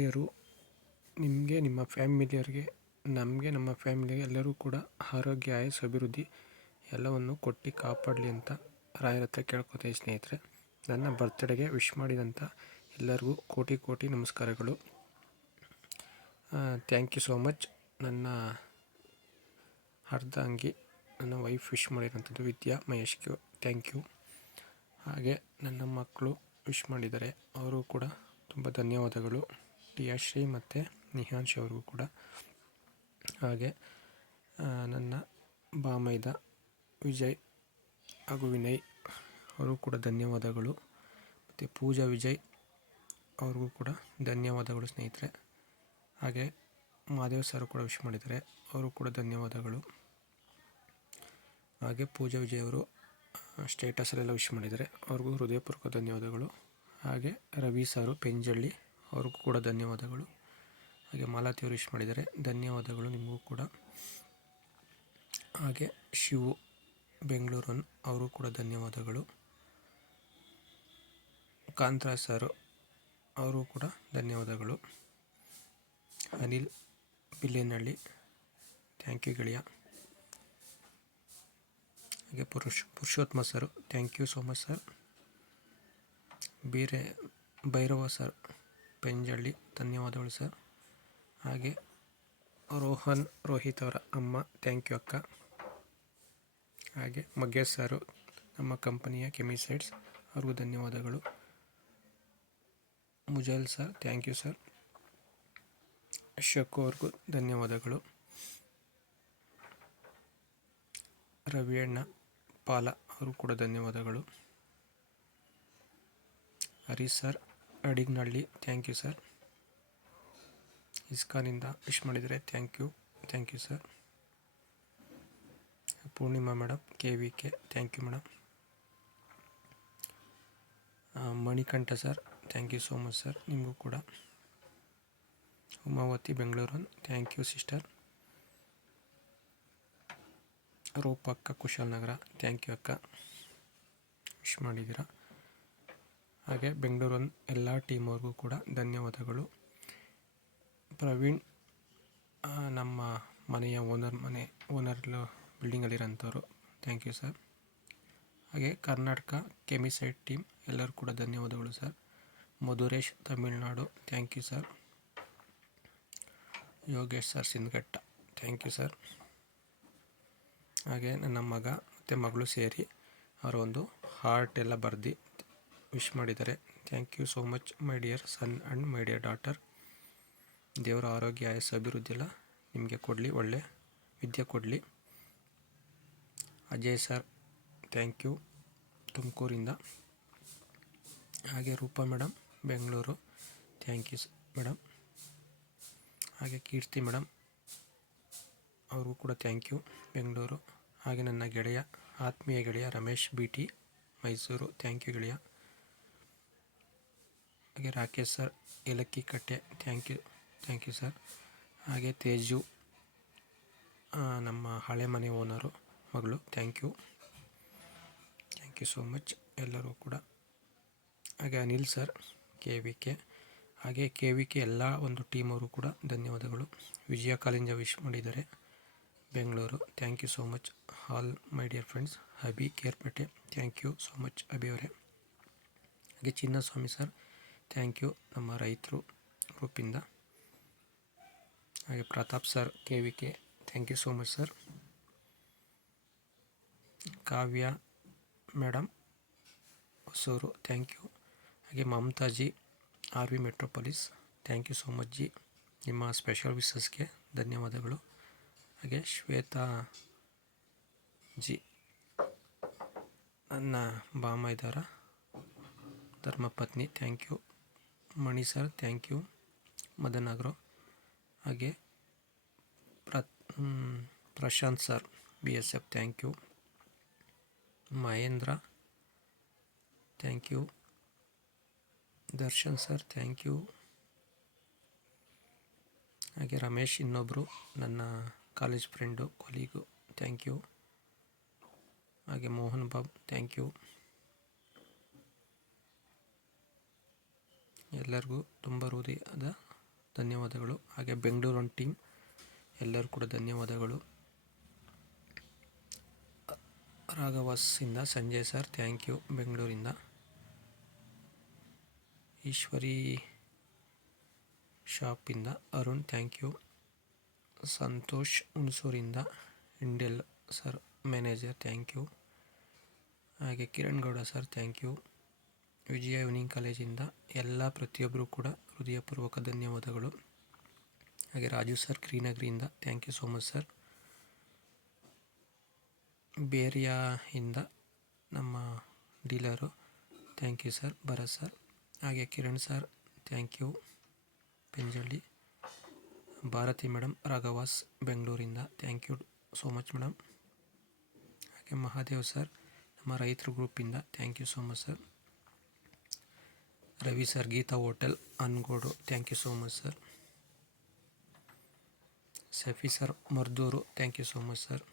ರಾಯರು ನಿಮಗೆ, ನಿಮ್ಮ ಫ್ಯಾಮಿಲಿಯರಿಗೆ, ನಮಗೆ, ನಮ್ಮ ಫ್ಯಾಮಿಲಿಗೆ ಎಲ್ಲರೂ ಕೂಡ ಆರೋಗ್ಯ, ಆಯಸ್ಸು, ಅಭಿವೃದ್ಧಿ ಎಲ್ಲವನ್ನು ಕೊಟ್ಟು ಕಾಪಾಡಲಿ ಅಂತ ರಾಯರ ಹತ್ರ ಕೇಳ್ಕೊತೀನಿ ಸ್ನೇಹಿತರೆ. ನನ್ನ ಬರ್ತ್ಡೇಗೆ ವಿಶ್ ಮಾಡಿದಂಥ ಎಲ್ಲರಿಗೂ ಕೋಟಿ ಕೋಟಿ ನಮಸ್ಕಾರಗಳು. Thank you so much. ನನ್ನ ಅರ್ಧಾಂಗಿ, ನನ್ನ ವೈಫ್ ವಿಶ್ ಮಾಡಿರೋಂಥದ್ದು ವಿದ್ಯಾ ಮಹೇಶ್ಗೆ ಥ್ಯಾಂಕ್ ಯು. ಹಾಗೆ ನನ್ನ ಮಕ್ಕಳು ವಿಶ್ ಮಾಡಿದ್ದಾರೆ, ಅವರು ಕೂಡ ತುಂಬ ಧನ್ಯವಾದಗಳು. ಟಿಯಾಶ್ರೀ ಮತ್ತು ನಿಹಾನ್ಶ್ ಅವ್ರಿಗೂ ಕೂಡ. ಹಾಗೆ ನನ್ನ ಬಾಮೈದ ವಿಜಯ್ ಹಾಗೂ ವಿನಯ್ ಅವರು ಕೂಡ ಧನ್ಯವಾದಗಳು. ಮತ್ತು ಪೂಜಾ ವಿಜಯ್ ಅವ್ರಿಗೂ ಕೂಡ ಧನ್ಯವಾದಗಳು ಸ್ನೇಹಿತರೆ. ಹಾಗೆ ಮಾದೇವ್ ಸರ್ ಕೂಡ ವಿಶ್ ಮಾಡಿದ್ದಾರೆ, ಅವರು ಕೂಡ ಧನ್ಯವಾದಗಳು. ಹಾಗೆ ಪೂಜಾ ವಿಜಯ್ ಅವರು ಸ್ಟೇಟಸಲ್ಲೆಲ್ಲ ವಿಶ್ ಮಾಡಿದ್ದಾರೆ, ಅವ್ರಿಗೂ ಹೃದಯಪೂರ್ವಕ ಧನ್ಯವಾದಗಳು. ಹಾಗೆ ರವಿ ಸಾರು ಪೆಂಜಳ್ಳಿ, ಅವ್ರಿಗೂ ಕೂಡ ಧನ್ಯವಾದಗಳು. ಹಾಗೆ ಮಾಲತಿ ಅವರು ವಿಶ್ ಮಾಡಿದ್ದಾರೆ, ಧನ್ಯವಾದಗಳು ನಿಮಗೂ ಕೂಡ. ಹಾಗೆ ಶಿವು ಬೆಂಗಳೂರು ಅವರು ಕೂಡ ಧನ್ಯವಾದಗಳು. ಕಾಂತರಾಜ್ ಸರ್ ಅವರು ಕೂಡ ಧನ್ಯವಾದಗಳು. ಅನಿಲ್ ಬಿಲ್ಲೇನಹಳ್ಳಿ ಥ್ಯಾಂಕ್ ಯು ಗೆಳೆಯ. ಹಾಗೆ Purushottama sir thank you so much sir. Bhairava sir Penjalli ಧನ್ಯವಾದಗಳು ಸರ್. ಹಾಗೆ ರೋಹಿತ್ ಅವರ ಅಮ್ಮ ಥ್ಯಾಂಕ್ ಯು ಅಕ್ಕ. ಹಾಗೆ ಮಗೇಶ್ ಸರ್ ನಮ್ಮ ಕಂಪನಿಯ ಕೆಮಿಸೈಡ್ಸ್, ಅವ್ರಿಗೂ ಧನ್ಯವಾದಗಳು. Mujal sir thank you sir. Shaku ಅವ್ರಿಗೂ ಧನ್ಯವಾದಗಳು. ರವಿಯಣ್ಣ ಪಾಲ ಅವರು ಕೂಡ ಧನ್ಯವಾದಗಳು. Harish sir Adignahalli thank you sir. ಇಸ್ಕಾನಿಂದ ವಿಶ್ ಮಾಡಿದರೆ thank you sir. Purnima madam KVK thank you madam. Manikanta sir thank you so much sir, ನಿಮಗೂ ಕೂಡ. Umavathi Bengaluru thank you sister. ರೂಪಕ್ಕ ಕುಶಾಲನಗರ ಥ್ಯಾಂಕ್ ಯು ಅಕ್ಕ, ವಿಶ್ ಮಾಡಿದ್ದೀರಾ. ಹಾಗೆ ಬೆಂಗಳೂರು ಎಲ್ಲ ಟೀಮ್ ಅವ್ರಿಗೂ ಕೂಡ ಧನ್ಯವಾದಗಳು. ಪ್ರವೀಣ್ ನಮ್ಮ ಮನೆಯ ಓನರ್ ಬಿಲ್ಡಿಂಗಲ್ಲಿರೋಂಥವ್ರು ಥ್ಯಾಂಕ್ ಯು ಸರ್. ಹಾಗೆ ಕರ್ನಾಟಕ ಕೆಮಿಸೈಡ್ ಟೀಮ್ ಎಲ್ಲರೂ ಕೂಡ ಧನ್ಯವಾದಗಳು sir. Madhuresh Tamil Nadu thank you sir. Yogesh sir Sindaghatta thank you sir. ಹಾಗೆ ನನ್ನ ಮಗ ಮತ್ತು ಮಗಳು ಸೇರಿ ಅವರು ಒಂದು ಹಾರ್ಟ್ ಎಲ್ಲ ಬರೆದು ವಿಶ್ ಮಾಡಿದ್ದಾರೆ. Thank you so much my dear son and my dear daughter. ದೇವರ ಆರೋಗ್ಯ ಆಯಸ್ಸು ಅಭಿವೃದ್ಧಿ ಎಲ್ಲ ನಿಮಗೆ ಕೊಡಲಿ, ಒಳ್ಳೆ ವಿದ್ಯೆ ಕೊಡಲಿ. ಅಜಯ್ ಸರ್ ಥ್ಯಾಂಕ್ ಯು ತುಮಕೂರಿಂದ. ಹಾಗೆ Rupa madam Bengaluru thank you madam. ಹಾಗೆ ಕೀರ್ತಿ ಮೇಡಮ್ ಅವ್ರಿಗೂ ಕೂಡ ಥ್ಯಾಂಕ್ ಯು ಬೆಂಗಳೂರು. ಹಾಗೆ ನನ್ನ ಆತ್ಮೀಯ ಗೆಳೆಯ Ramesh BT Mysuru thank you ಗೆಳೆಯ. ಹಾಗೆ ರಾಕೇಶ್ ಸರ್ ಏಲಕ್ಕಿ ಕಟ್ಟೆ ಥ್ಯಾಂಕ್ ಯು ಸರ್. ಹಾಗೆ ತೇಜು ನಮ್ಮ ಹಳೆ ಮನೆ ಓನರು ಮಗಳು ಥ್ಯಾಂಕ್ ಯು ಸೋ ಮಚ್ ಎಲ್ಲರೂ ಕೂಡ. ಹಾಗೆ ಅನಿಲ್ ಸರ್ KVK, ಹಾಗೆ KVK ಎಲ್ಲ ಒಂದು ಟೀಮ್ ಅವರು ಕೂಡ ಧನ್ಯವಾದಗಳು. ವಿಜಯ ಕಾಲಿಂದ ವಿಶ್ ಮಾಡಿದ್ದಾರೆ Bengaluru thank you so much all my dear friends. Abhi Kerpete thank you so much Abhi ಅವರೇ. ಹಾಗೆ ಚಿನ್ನಸ್ವಾಮಿ ಸರ್ ಥ್ಯಾಂಕ್ ಯು ನಮ್ಮ ರೈತರು ಗ್ರೂಪಿಂದ. ಹಾಗೆ Pratap sir KVK thank you so much sir. Kavya madam Hosur thank you. ಹಾಗೆ Mamataji RV Metropolis thank you so much ji, ನಿಮ್ಮ special ವಿಶಸ್ಗೆ ಧನ್ಯವಾದಗಳು. ಹಾಗೆ ಶ್ವೇತಾ ಜಿ ನನ್ನ ಬಾಮೈದಾರ ಧರ್ಮಪತ್ನಿ thank you. Mani sir thank you. Madan Agro. ಹಾಗೆ Prashanth sir BSF thank you. Mahendra thank you. Darshan sir thank you. ಹಾಗೆ ರಮೇಶ್ ಇನ್ನೊಬ್ಬರು ನನ್ನ college friend colleague thank you. ಹಾಗೆ ಮೋಹನ್ ಬಾಬು ಥ್ಯಾಂಕ್ ಯು. ಎಲ್ಲರಿಗೂ ತುಂಬ ಹೃದಯದ ಧನ್ಯವಾದಗಳು. ಹಾಗೆ ಬೆಂಗಳೂರು ಟೀಮ್ ಎಲ್ಲರೂ ಕೂಡ ಧನ್ಯವಾದಗಳು. ರಾಘವಾಸಿಂದ ಸಂಜಯ್ ಸರ್ ಥ್ಯಾಂಕ್ ಯು. ಬೆಂಗಳೂರಿಂದ ಈಶ್ವರಿ ಶಾಪಿಂದ ಅರುಣ್ ಥ್ಯಾಂಕ್ ಯು. ಸಂತೋಷ್ ಹುಣಸೂರಿಂದ Indel sir manager thank you. ಹಾಗೆ Kiran Gowda sir thank you. Vijaya evening ಕಾಲೇಜಿಂದ ಎಲ್ಲ ಪ್ರತಿಯೊಬ್ಬರು ಕೂಡ ಹೃದಯಪೂರ್ವಕ ಧನ್ಯವಾದಗಳು. ಹಾಗೆ ರಾಜು ಸರ್ ಶ್ರೀನಗರಿಯಿಂದ thank you so much sir. ಬೇರಿಯಾಯಿಂದ ನಮ್ಮ dealer thank you sir. Bharath sir ಹಾಗೆ Kiran sir thank you. Penjalli Bharathi madam Raghavas ಬೆಂಗಳೂರಿಂದ thank you so much madam. ಹಾಗೆ ಮಹಾದೇವ್ ಸರ್ ನಮ್ಮ ರೈತರು ಗ್ರೂಪಿಂದ thank you so much sir. Ravi sir Geetha hotel Angodu thank you so much sir. Safi sir Mardur thank you so much sir.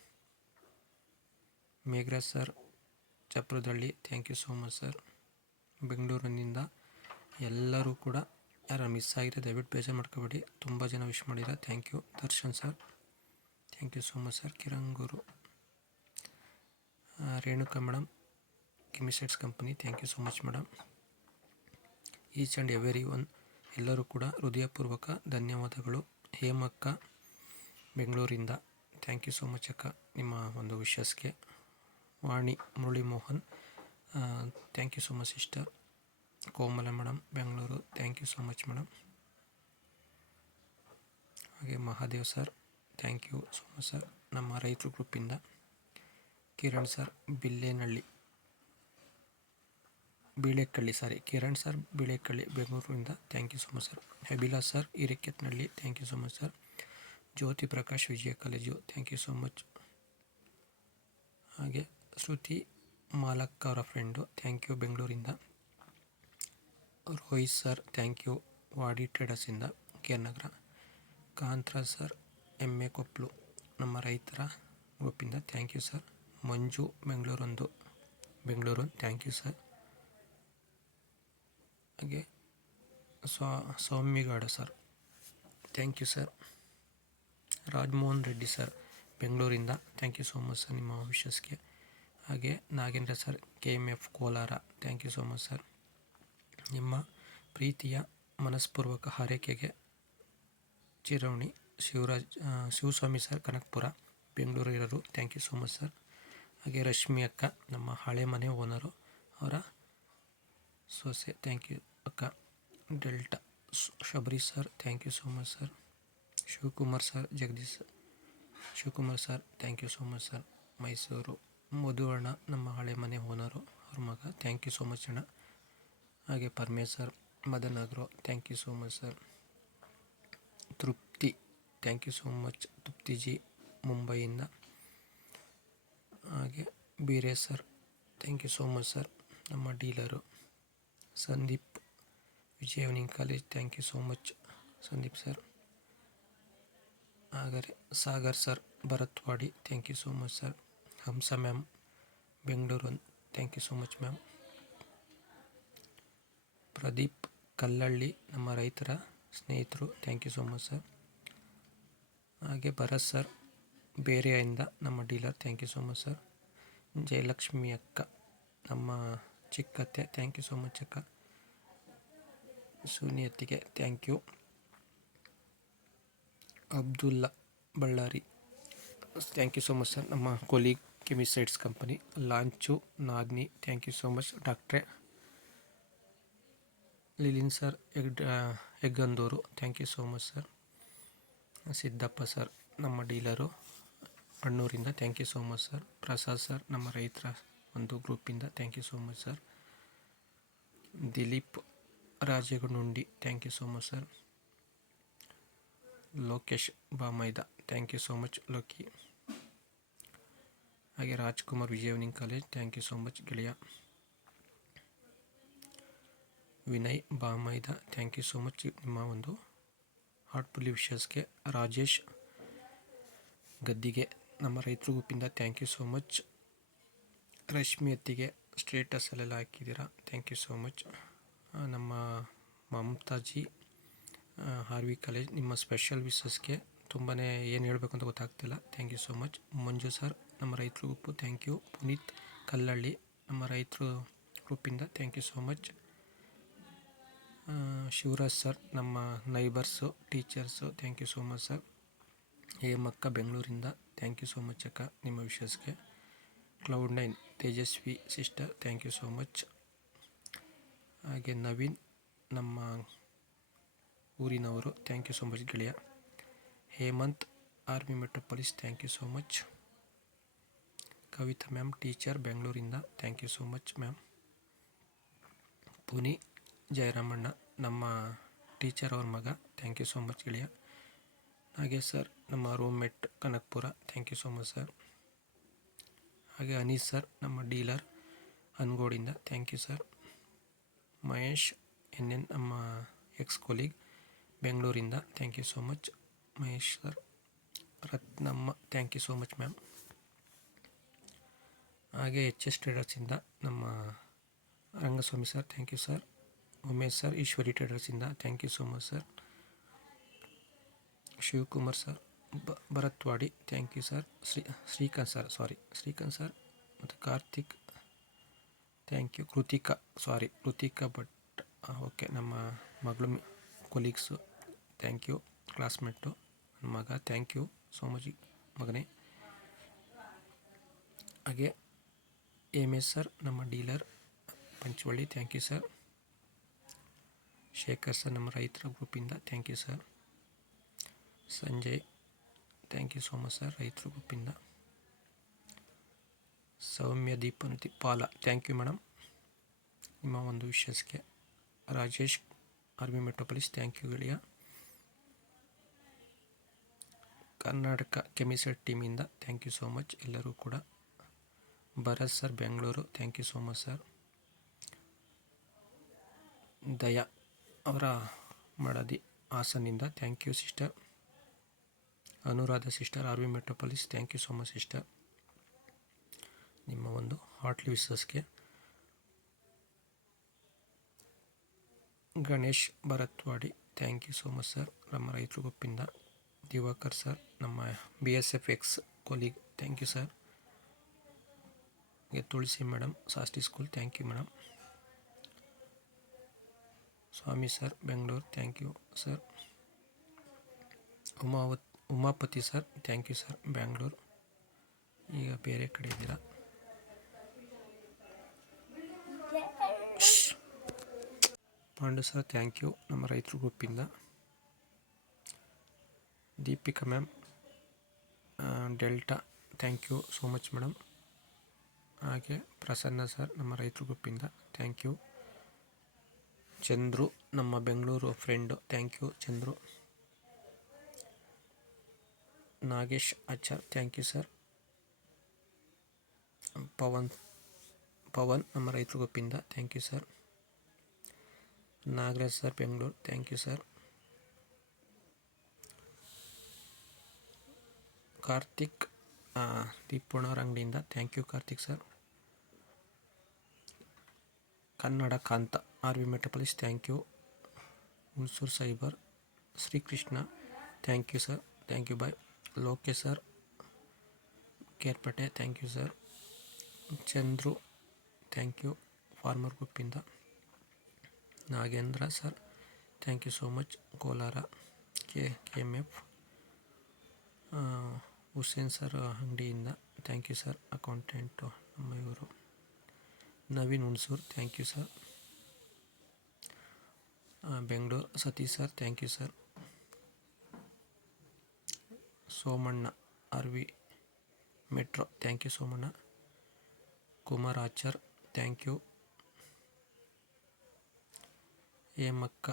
Megharaj sir Chapradalli thank you so much sir. ಬೆಂಗಳೂರಿನಿಂದ ಎಲ್ಲರೂ ಕೂಡ ಯಾರು miss ಆಗಿರೋ ದಯವಿಟ್ಟು ಬೇಜಾರು ಮಾಡ್ಕೋಬೇಡಿ, ತುಂಬ ಜನ ವಿಶ್ ಮಾಡಿರ thank you. Darshan sir thank you so much sir. Kirangur Renuka madam Chemicides company thank you so much madam. Each and every one ಎಲ್ಲರೂ ಕೂಡ ಹೃದಯಪೂರ್ವಕ ಧನ್ಯವಾದಗಳು. ಹೇಮಕ್ಕ ಬೆಂಗಳೂರಿಂದ ಥ್ಯಾಂಕ್ ಯು ಸೋ ಮಚ್ ಅಕ್ಕ ನಿಮ್ಮ ಒಂದು ವಿಶಸ್ಗೆ. Vani Murali Mohan thank you so much sister. Komala madam Bengaluru thank you so much madam. ಹಾಗೆ Mahadev sir thank you so much sir ನಮ್ಮ ರೈತರು ಗ್ರೂಪಿಂದ. ಕಿರಣ್ ಸರ್ ಕಿರಣ್ ಸರ್ ಬಿಳೆಕಳ್ಳಿ ಬೆಂಗಳೂರಿಂದ thank you so much sir. Abhilash sir Hirekethnalli thank you so much sir. Jyothi Prakash Vijaya college thank you so much. ಹಾಗೆ ಶ್ರುತಿ ಮಾಲಕ್ ಅವರ friend thank you ಬೆಂಗಳೂರಿಂದ. Rohit sir thank you Vadi ಟ್ರೇಡರ್ಸಿಂದ K Nagar. Kantharaj sir Emme Koppalu ನಮ್ಮ ರೈತರ ಗ್ರೂಪಿಂದ thank you sir. Manju Bengaluru thank you sir. ಹಾಗೆ Soumya Gowda sir thank you sir. Rajamohan Reddy sir ಬೆಂಗಳೂರಿಂದ thank you so much sir ನಿಮ್ಮ ವಿಶಸ್ಗೆ. ಹಾಗೆ Nagendra sir KMF Kolar thank you so much sir. ನಿಮ್ಮ ಪ್ರೀತಿಯ ಮನಸ್ಪೂರ್ವಕ ಹಾರೈಕೆಗೆ ಚಿರವಣಿ ಶಿವಸ್ವಾಮಿ ಸರ್ ಕನಕಪುರ ಬೆಂಗಳೂರು ಇರೋರು thank you so much sir. ಹಾಗೆ ರಶ್ಮಿ ಅಕ್ಕ ನಮ್ಮ ಹಳೆ ಮನೆ ಓನರು ಅವರ ಸೊಸೆ ಥ್ಯಾಂಕ್ ಯು ಅಕ್ಕ. Delta Shabari sir thank you so much sir. Shivakumar sir thank you so much sir. Mysuru Madhu ಅಣ್ಣ ನಮ್ಮ ಹಳೆ ಮನೆ ಓನರು ಅವ್ರ ಮಗ ಥ್ಯಾಂಕ್ ಯು ಸೋ ಮಚ್ ಅಣ್ಣ. ಹಾಗೆ Parameshwar Madan Agro thank you so much sir. Trupti thank you so much Truptiji ಮುಂಬೈಯಿಂದ. ಹಾಗೆ Beere sir thank you so much sir ನಮ್ಮ dealer. Sandeep Vijaya evening college thank you so much Sandeep sir. ಹಾಗಾದರೆ Sagar sir Bharathwadi thank you so much sir. Hamsa ma'am Bengaluru thank you so much ma'am. Pradeep Kallalli ನಮ್ಮ ರೈತರ ಸ್ನೇಹಿತರು thank you so much sir. ಹಾಗೆ Bharath sir ಬೇರೆಯಿಂದ ನಮ್ಮ dealer thank you so much sir. Jayalakshmi ಅಕ್ಕ ನಮ್ಮ ಚಿಕ್ಕತ್ತೆ thank you so much ಅಕ್ಕ. ಸುನಿಯತ್ತಿಗೆ thank you. Abdulla Ballari thank you so much sir ನಮ್ಮ ಕೊಲೀಗ್ ಕೆಮಿಸೈಡ್ಸ್ ಕಂಪನಿ. ಲಾಂಚು ನಾದ್ನಿ ಥ್ಯಾಂಕ್ ಯು ಸೋ ಮಚ್. ಡಾಕ್ಟ್ರೆ ಲಿಲಿನ್ sir Heggandur thank you so much sir. Siddappa sir ನಮ್ಮ ಡೀಲರು ಅಣ್ಣೂರಿಂದ thank you so much sir. Prasad sir ನಮ್ಮ ರೈತರ ಒಂದು ಗ್ರೂಪಿಂದ thank you so much sir. Dileep ರಾಜೇಗೌಂಡಿ thank you so much sir. Lokesh ಬಾಮೈದ thank you so much Loki. ಹಾಗೆ Rajkumar Vijaya evening college thank you so much ಗೆಳೆಯ. ವಿನಯ್ ಬಾಮೈದ ಥ್ಯಾಂಕ್ ಯು ಸೋ ಮಚ್ ನಿಮ್ಮ ಒಂದು ಹಾರ್ಟ್ಫುಲ್ಲಿ ವಿಶಸ್ಗೆ. ರಾಜೇಶ್ ಗದ್ದಿಗೆ ನಮ್ಮ ರೈತರು ಗ್ರೂಪಿಂದ thank you so much. Rashmi ಅತ್ತಿಗೆ ಸ್ಟೇಟಸಲ್ಲೆಲ್ಲ ಹಾಕಿದ್ದೀರಾ ಥ್ಯಾಂಕ್ ಯು ಸೋ ಮಚ್. ನಮ್ಮ ಮಮತಾಜಿ ಆರ್ ವಿ ಕಾಲೇಜ್. ನಿಮ್ಮ ಸ್ಪೆಷಲ್ ವಿಶಸ್ಗೆ ತುಂಬಾ ಏನು ಹೇಳಬೇಕು ಅಂತ ಗೊತ್ತಾಗ್ತಿಲ್ಲ. Thank you so much. Manju sir ನಮ್ಮ ರೈತರು group thank you. Puneeth Kallalli ನಮ್ಮ ರೈತರು ಗ್ರೂಪಿಂದ thank you so much. Shivaraj sir ನಮ್ಮ neighbours teachers thank you so much sir. ಹೇಮಕ್ಕ ಬೆಂಗಳೂರಿಂದ ಥ್ಯಾಂಕ್ ಯು ಸೋ ಮಚ್ ಅಕ್ಕ ನಿಮ್ಮ ವಿಶಸ್ಗೆ. Cloud nine Tejaswi sister thank you so much. ಹಾಗೆ ನವೀನ್ ನಮ್ಮ ಊರಿನವರು ಥ್ಯಾಂಕ್ ಯು ಸೋ ಮಚ್ ಗೆಳೆಯ. Hemanth army Metropolis thank you so much. Kavitha ma'am teacher ಬೆಂಗಳೂರಿಂದ thank you so much ma'am. Puni ಜಯರಾಮಣ್ಣ ನಮ್ಮ ಟೀಚರ್ ಅವ್ರ ಮಗ ಥ್ಯಾಂಕ್ ಯು ಸೋ ಮಚ್ ಗೆಳೆಯ. ನಾಗೇಶ್ ಸರ್ ನಮ್ಮ roommate Kanakapura thank you so much sir. ಹಾಗೆ ಅನೀಸ್ ಸರ್ ನಮ್ಮ ಡೀಲರ್ ಅನ್ಗೋಡಿಂದ thank you sir. Mahesh NN ನಮ್ಮ ಎಕ್ಸ್ ಕೊಲೀಗ್ ಬೆಂಗಳೂರಿಂದ thank you so much Mahesh sir. Ratnamma thank you so much ma'am. ಹಾಗೆ HS ಟ್ರೇಡರ್ಸಿಂದ ನಮ್ಮ Rangaswamy sir thank you sir. Umesh sir Eshwari ಟ್ರೇಡರ್ಸಿಂದ thank you so much sir. Shivakumar sir Bharathwadi thank you sir. Srikanth sir ಮತ್ತು Karthik thank you. Krithika Bhat okay ನಮ್ಮ ಮಗಳು colleagues thank you. Classmate ನನ್ನ ಮಗ thank you so much ಮಗನೇ. ಹಾಗೆ MS ಸರ್ ನಮ್ಮ dealer Panchavalli thank you sir. Shekhar sir ನಮ್ಮ ರೈತರ ಗ್ರೂಪಿಂದ thank you sir. Sanjay thank you so much sir ರೈತರ ಗ್ರೂಪಿಂದ. ಸೌಮ್ಯ ದೀಪನತಿ ಪಾಲ ಥ್ಯಾಂಕ್ ಯು ಮೇಡಮ್ ನಿಮ್ಮ ಒಂದು ವಿಶಸ್ಗೆ. Rajesh army Metropolis thank you ಗೆಳೆಯ. ಕರ್ನಾಟಕ ಕೆಮಿಸೆಟ್ ಟೀಮಿಂದ ಥ್ಯಾಂಕ್ ಯು ಸೋ ಮಚ್ ಎಲ್ಲರೂ ಕೂಡ. Bharath sir Bengaluru thank you so much sir. Daya ಅವರ ಮಡದಿ ಹಾಸನಿಂದ thank you sister. Anuradha sister army Metropolis thank you so much sister ನಿಮ್ಮ ಒಂದು ಹಾರ್ಟ್ಲಿ ವಿಶಸ್ಗೆ. Ganesh Bharathwadi thank you so much sir ನಮ್ಮ ರೈತರು ಗುಂಪಿಂದ. ದಿವಾಕರ್ ಸರ್ ನಮ್ಮ BSF ex colleague thank you sir. Tulasi madam ಸಾಸ್ಟಿ school thank you madam. Swami sir Bengaluru thank you sir. Umapathi sir thank you sir Bengaluru. ಈಗ ಬೇರೆ ಕಡೆ ಇದ್ದೀರಾ. ಪಾಂಡು ಸರ್ ಥ್ಯಾಂಕ್ ಯು ನಮ್ಮ ರೈತರು ಗ್ರೂಪಿಂದ. Deepika ma'am Delta thank you so much madam. ಹಾಗೆ ಪ್ರಸನ್ನ ಸರ್ ನಮ್ಮ ರೈತರು ಗ್ರೂಪಿಂದ ಥ್ಯಾಂಕ್ ಯು. ಚಂದ್ರು ನಮ್ಮ Bengaluru friend thank you Chandru. Nagesh Achar thank you sir. Pavan ನಮ್ಮ ರೈತರು ಗ್ರೂಪಿಂದ thank you sir. Nagaraj sir Bengaluru thank you sir. Karthik ದೀಪಣ್ಣವ್ರ ಅಂಗಡಿಯಿಂದ thank you Karthik sir. Kannada Kantha RV Metropolis thank you. Hunsur cyber Srikrishna thank you sir thank you boy. Lokesh sir Kerpete thank you sir. Chandru thank you farmer ಗ್ರೂಪಿಂದ. Nagendra sir thank you so much Kolar KMF. Hussain sir ಅಂಗಡಿಯಿಂದ thank you sir accountant ನಮ್ಮ ಇವರು. Naveen Hunsur thank you sir. Bengaluru Satish sir thank you sir. Somanna RV metro thank you Somanna. Kumar Achar thank you. ಹೇಮಕ್ಕ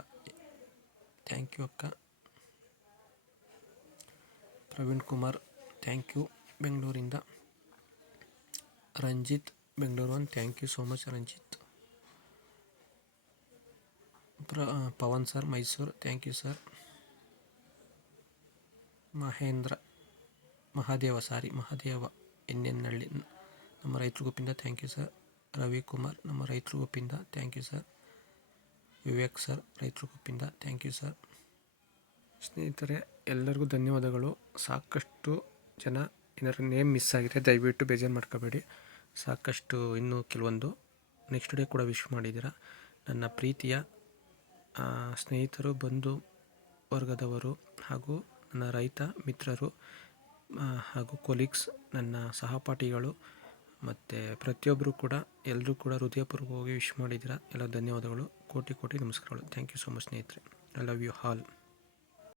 thank you ಅಕ್ಕ. Praveen Kumar thank you ಬೆಂಗಳೂರಿಂದ. Ranjith Bengaluru thank you so much Ranjith. Pavan sir Mysuru thank you sir. Mahadeva NN ನಮ್ಮ ರೈತರು ಗುಂಪಿಂದ thank you sir. Ravikumar ನಮ್ಮ ರೈತರು ಗುಂಪಿಂದ thank you sir. Vivek sir ರೈತರು ಗುಂಪಿಂದ ಥ್ಯಾಂಕ್ ಯು ಸರ್. ಸ್ನೇಹಿತರೆ, ಎಲ್ಲರಿಗೂ ಧನ್ಯವಾದಗಳು. ಸಾಕಷ್ಟು ಜನ ಏನಾದ್ರು ನೇಮ್ ಮಿಸ್ ಆಗಿದೆ, ದಯವಿಟ್ಟು ಬೇಜಾರು ಮಾಡ್ಕೋಬೇಡಿ. ಸಾಕಷ್ಟು ಇನ್ನೂ ಕೆಲವೊಂದು ನೆಕ್ಸ್ಟ್ ಡೇ ಕೂಡ ವಿಶ್ ಮಾಡಿದ್ದೀರ. ನನ್ನ ಪ್ರೀತಿಯ ಸ್ನೇಹಿತರು, ಬಂಧು ವರ್ಗದವರು ಹಾಗೂ ನನ್ನ ರೈತ ಮಿತ್ರರು ಹಾಗೂ ಕೊಲೀಗ್ಸ್, ನನ್ನ ಸಹಪಾಠಿಗಳು ಮತ್ತು ಪ್ರತಿಯೊಬ್ಬರು ಕೂಡ ಎಲ್ಲರೂ ಕೂಡ ಹೃದಯಪೂರ್ವಕವಾಗಿ ವಿಶ್ ಮಾಡಿದ್ದೀರ. ಎಲ್ಲ ಧನ್ಯವಾದಗಳು. ಕೋಟಿ ಕೋಟಿ ನಮಸ್ಕಾರಗಳು. ಥ್ಯಾಂಕ್ ಯು ಸೊ ಮಚ್ ಸ್ನೇಹಿತರೆ. I love you all.